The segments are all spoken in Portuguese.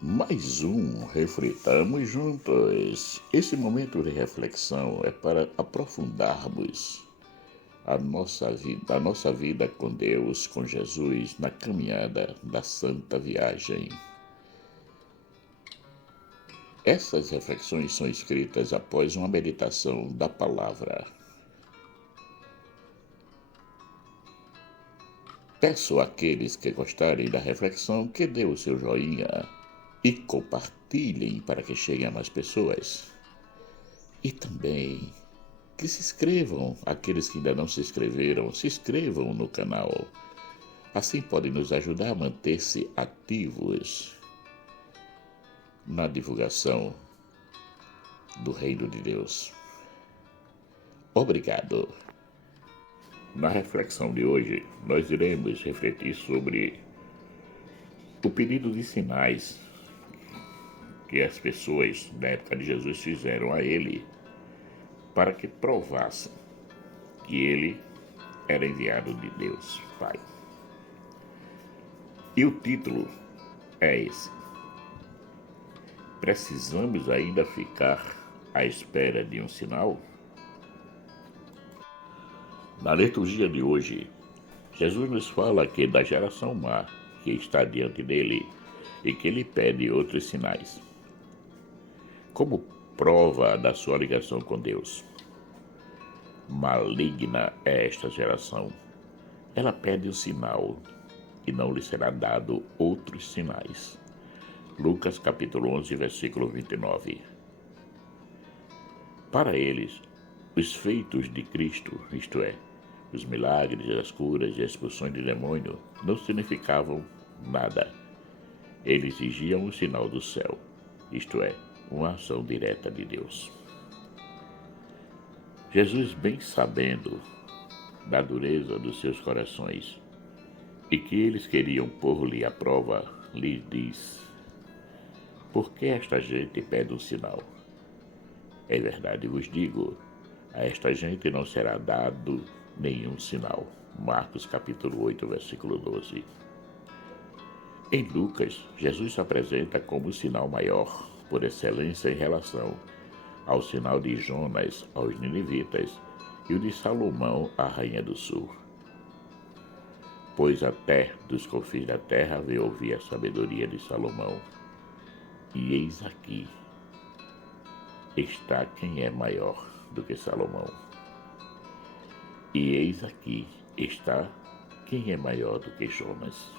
Mais um Reflitamos Juntos. Esse momento de reflexão é para aprofundarmos a nossa vida com Deus, com Jesus, na caminhada da Santa Viagem. Essas reflexões são escritas após uma meditação da palavra. Peço àqueles que gostarem da reflexão que dê o seu joinha e compartilhem para que cheguem a mais pessoas. E também que se inscrevam, aqueles que ainda não se inscreveram, se inscrevam no canal. Assim podem nos ajudar a manter-se ativos na divulgação do Reino de Deus. Obrigado. Na reflexão de hoje, nós iremos refletir sobre o pedido de sinais que as pessoas da época de Jesus fizeram a ele para que provassem que ele era enviado de Deus, Pai. E o título é esse: precisamos ainda ficar à espera de um sinal? Na liturgia de hoje, Jesus nos fala que da geração má que está diante dele e que ele pede outros sinais, como prova da sua ligação com Deus. Maligna é esta geração. Ela pede um sinal e não lhe será dado outros sinais. Lucas capítulo 11, versículo 29. Para eles, os feitos de Cristo, isto é, os milagres, as curas e as expulsões de demônio, não significavam nada. Eles exigiam um sinal do céu, isto é, uma ação direta de Deus. Jesus, bem sabendo da dureza dos seus corações e que eles queriam pôr-lhe à prova, lhes diz: por que esta gente pede um sinal? É verdade vos digo, a esta gente não será dado nenhum sinal. Marcos capítulo 8, versículo 12. Em Lucas, Jesus se apresenta como o sinal maior, por excelência em relação ao sinal de Jonas aos ninivitas e o de Salomão à rainha do sul. Pois até dos confins da terra veio ouvir a sabedoria de Salomão. E eis aqui está quem é maior do que Salomão. E eis aqui está quem é maior do que Jonas.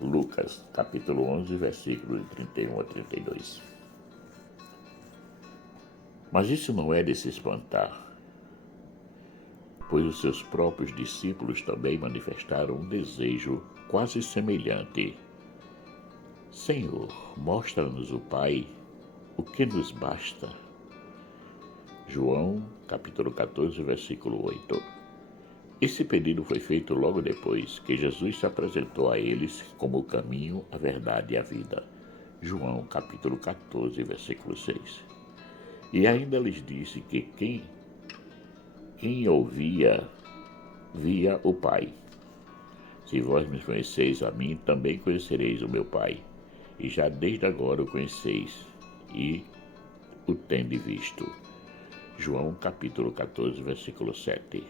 Lucas, capítulo 11, versículos de 31 a 32. Mas isso não é de se espantar, pois os seus próprios discípulos também manifestaram um desejo quase semelhante. Senhor, mostra-nos o Pai, o que nos basta. João, capítulo 14, versículo 8. Esse pedido foi feito logo depois que Jesus se apresentou a eles como o caminho, a verdade e a vida. João, capítulo 14, versículo 6. E ainda lhes disse que quem ouvia, via o Pai. Se vós me conheceis a mim, também conhecereis o meu Pai. E já desde agora o conheceis e o tendes visto. João capítulo 14, versículo 7.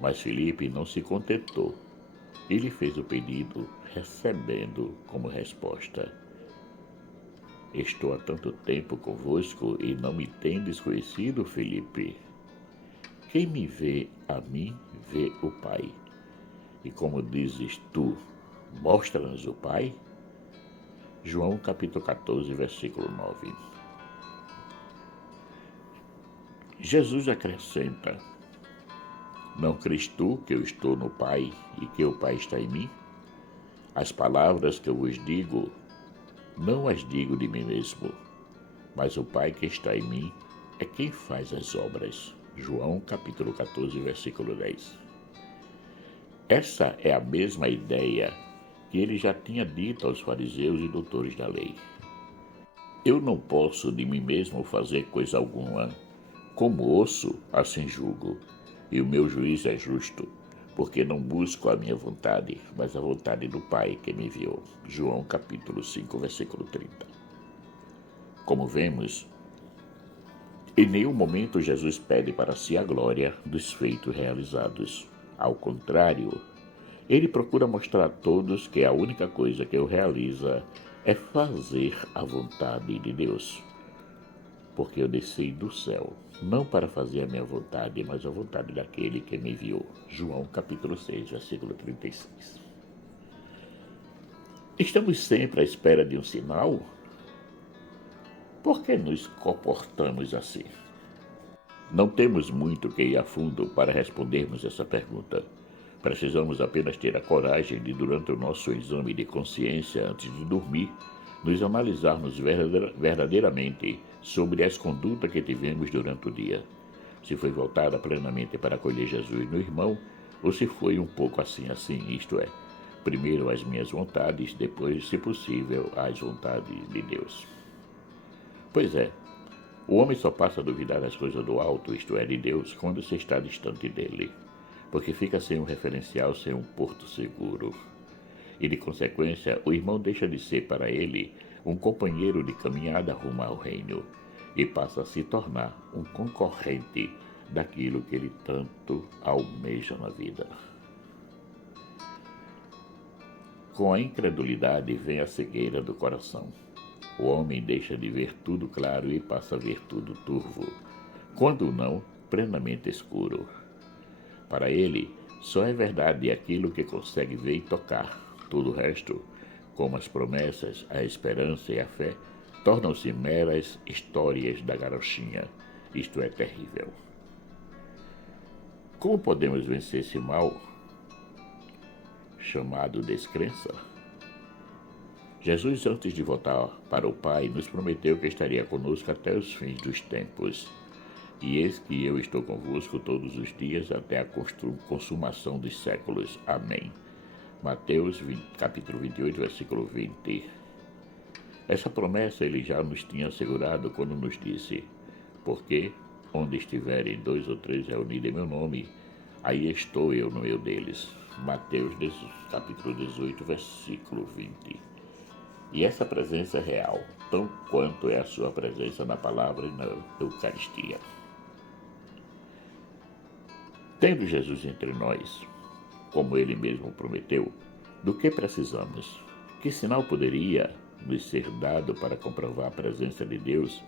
Mas Filipe não se contentou. Ele fez o pedido, recebendo como resposta: estou há tanto tempo convosco e não me tendes conhecido, Filipe? Quem me vê a mim, vê o Pai. E como dizes tu, mostra-nos o Pai? João capítulo 14, versículo 9. Jesus acrescenta: não crês tu que eu estou no Pai e que o Pai está em mim? As palavras que eu vos digo, não as digo de mim mesmo, mas o Pai que está em mim é quem faz as obras. João capítulo 14, versículo 10. Essa é a mesma ideia que ele já tinha dito aos fariseus e doutores da lei. Eu não posso de mim mesmo fazer coisa alguma. Como ouço, assim julgo, e o meu juízo é justo, porque não busco a minha vontade, mas a vontade do Pai que me enviou. João capítulo 5, versículo 30. Como vemos, em nenhum momento Jesus pede para si a glória dos feitos realizados. Ao contrário, ele procura mostrar a todos que a única coisa que o realiza é fazer a vontade de Deus. Porque eu desci do céu, não para fazer a minha vontade, mas a vontade daquele que me enviou. João capítulo 6, versículo 36. Estamos sempre à espera de um sinal? Por que nos comportamos assim? Não temos muito que ir a fundo para respondermos essa pergunta. Precisamos apenas ter a coragem de, durante o nosso exame de consciência antes de dormir, nos analisarmos verdadeiramente sobre as condutas que tivemos durante o dia. Se foi voltada plenamente para acolher Jesus no irmão, ou se foi um pouco assim, isto é, primeiro as minhas vontades, depois, se possível, as vontades de Deus. Pois é, o homem só passa a duvidar das coisas do alto, isto é, de Deus, quando se está distante dele, porque fica sem um referencial, sem um porto seguro. E, de consequência, o irmão deixa de ser para ele um companheiro de caminhada rumo ao reino e passa a se tornar um concorrente daquilo que ele tanto almeja na vida. Com a incredulidade vem a cegueira do coração. O homem deixa de ver tudo claro e passa a ver tudo turvo, quando não, plenamente escuro. Para ele, só é verdade aquilo que consegue ver e tocar. Todo o resto, como as promessas, a esperança e a fé, tornam-se meras histórias da garochinha. Isto é terrível. Como podemos vencer esse mal chamado descrença? Jesus, antes de voltar para o Pai, nos prometeu que estaria conosco até os fins dos tempos. E eis que eu estou convosco todos os dias até a consumação dos séculos. Amém. Mateus capítulo 28, versículo 20. Essa promessa ele já nos tinha assegurado quando nos disse: porque onde estiverem 2 ou 3 reunidos em meu nome, aí estou eu no meio deles. Mateus capítulo 18, versículo 20. E essa presença é real, tão quanto é a sua presença na palavra e na Eucaristia. Tendo Jesus entre nós, como ele mesmo prometeu, do que precisamos? Que sinal poderia nos ser dado para comprovar a presença de Deus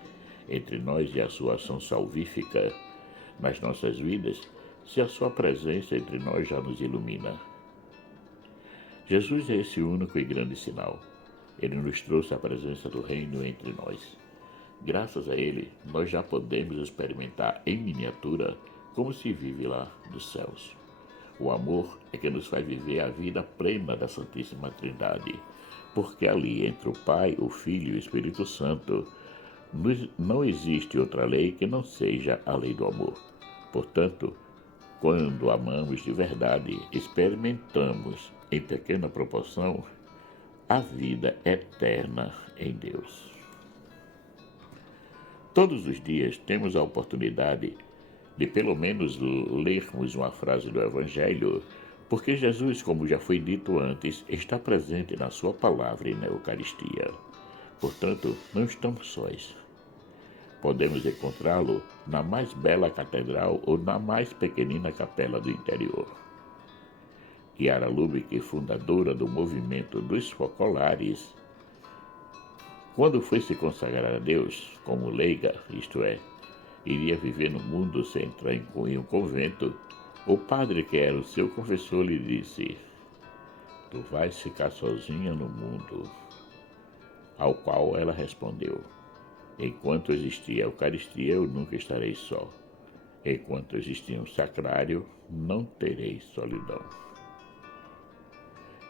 entre nós e a sua ação salvífica nas nossas vidas, se a sua presença entre nós já nos ilumina? Jesus é esse único e grande sinal. Ele nos trouxe a presença do reino entre nós. Graças a ele, nós já podemos experimentar em miniatura como se vive lá dos céus. O amor é que nos faz viver a vida plena da Santíssima Trindade, porque ali, entre o Pai, o Filho e o Espírito Santo, não existe outra lei que não seja a lei do amor. Portanto, quando amamos de verdade, experimentamos, em pequena proporção, a vida eterna em Deus. Todos os dias temos a oportunidade de pelo menos lermos uma frase do Evangelho, porque Jesus, como já foi dito antes, está presente na sua palavra e na Eucaristia. Portanto, não estamos sós. Podemos encontrá-lo na mais bela catedral ou na mais pequenina capela do interior. Chiara Lubick, fundadora do movimento dos focolares, quando foi se consagrar a Deus como leiga, isto é, iria viver no mundo sem entrar em um convento, o padre que era o seu confessor lhe disse: tu vais ficar sozinha no mundo. Ao qual ela respondeu: enquanto existia a Eucaristia, eu nunca estarei só. Enquanto existir um sacrário, não terei solidão.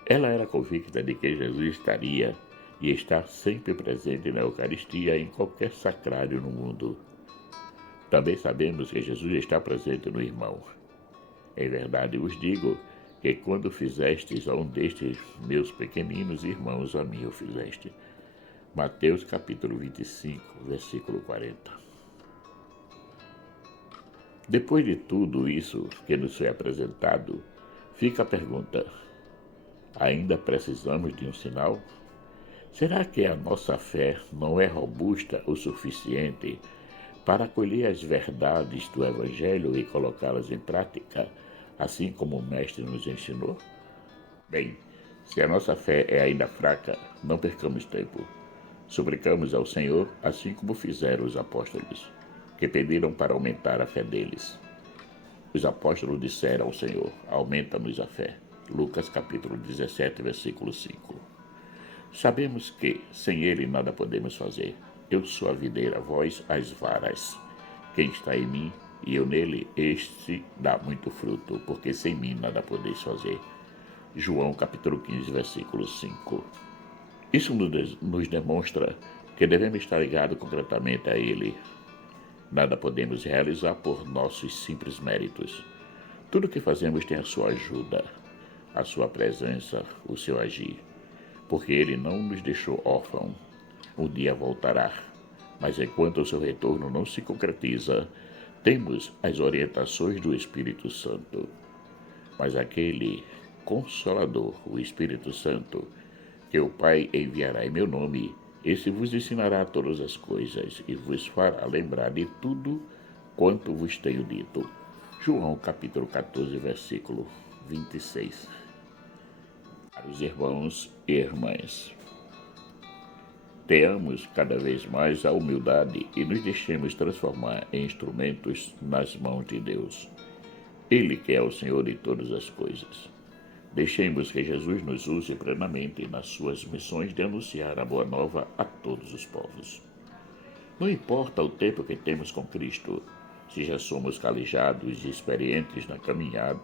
Ela era convicta de que Jesus estaria e está sempre presente na Eucaristia em qualquer sacrário no mundo. Também sabemos que Jesus está presente no irmão. Em verdade vos digo que quando fizestes a um destes meus pequeninos irmãos, a mim o fizeste. Mateus capítulo 25, versículo 40. Depois de tudo isso que nos foi apresentado, Fica a pergunta: ainda precisamos de um sinal? Será que a nossa fé não é robusta o suficiente para acolher as verdades do Evangelho e colocá-las em prática, assim como o Mestre nos ensinou? Bem, se a nossa fé é ainda fraca, não percamos tempo. Suplicamos ao Senhor, assim como fizeram os apóstolos, que pediram para aumentar a fé deles. Os apóstolos disseram ao Senhor: aumenta-nos a fé. Lucas capítulo 17, versículo 5. Sabemos que, sem ele, nada podemos fazer. Eu sou a videira, vós as varas. Quem está em mim e eu nele, este dá muito fruto, porque sem mim nada podeis fazer. João capítulo 15, versículo 5. Isso nos demonstra que devemos estar ligados concretamente a ele. Nada podemos realizar por nossos simples méritos. Tudo o que fazemos tem a sua ajuda, a sua presença, o seu agir. Porque ele não nos deixou órfãos. Um dia voltará, mas enquanto o seu retorno não se concretiza, temos as orientações do Espírito Santo. Mas aquele Consolador, o Espírito Santo, que o Pai enviará em meu nome, esse vos ensinará todas as coisas e vos fará lembrar de tudo quanto vos tenho dito. João capítulo 14, versículo 26. Caros irmãos e irmãs, tenhamos cada vez mais a humildade e nos deixemos transformar em instrumentos nas mãos de Deus. Ele que é o Senhor de todas as coisas. Deixemos que Jesus nos use plenamente nas suas missões de anunciar a boa nova a todos os povos. Não importa o tempo que temos com Cristo, se já somos calejados e experientes na caminhada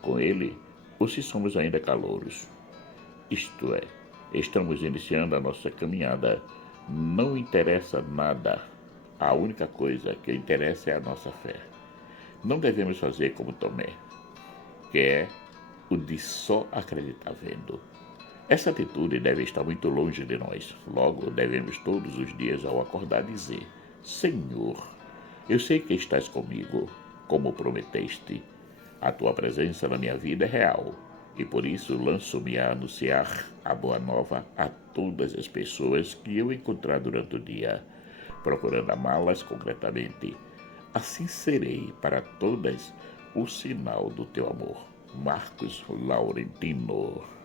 com Ele, ou se somos ainda calouros. Isto é, estamos iniciando a nossa caminhada, não interessa nada. A única coisa que interessa é a nossa fé. Não devemos fazer como Tomé, que é o de só acreditar vendo. Essa atitude deve estar muito longe de nós. Logo, devemos todos os dias ao acordar dizer: Senhor, eu sei que estás comigo, como prometeste. A tua presença na minha vida é real, e por isso lanço-me a anunciar a boa nova a todas as pessoas que eu encontrar durante o dia, procurando amá-las concretamente. Assim serei para todas o sinal do teu amor. Marcos Laurentino.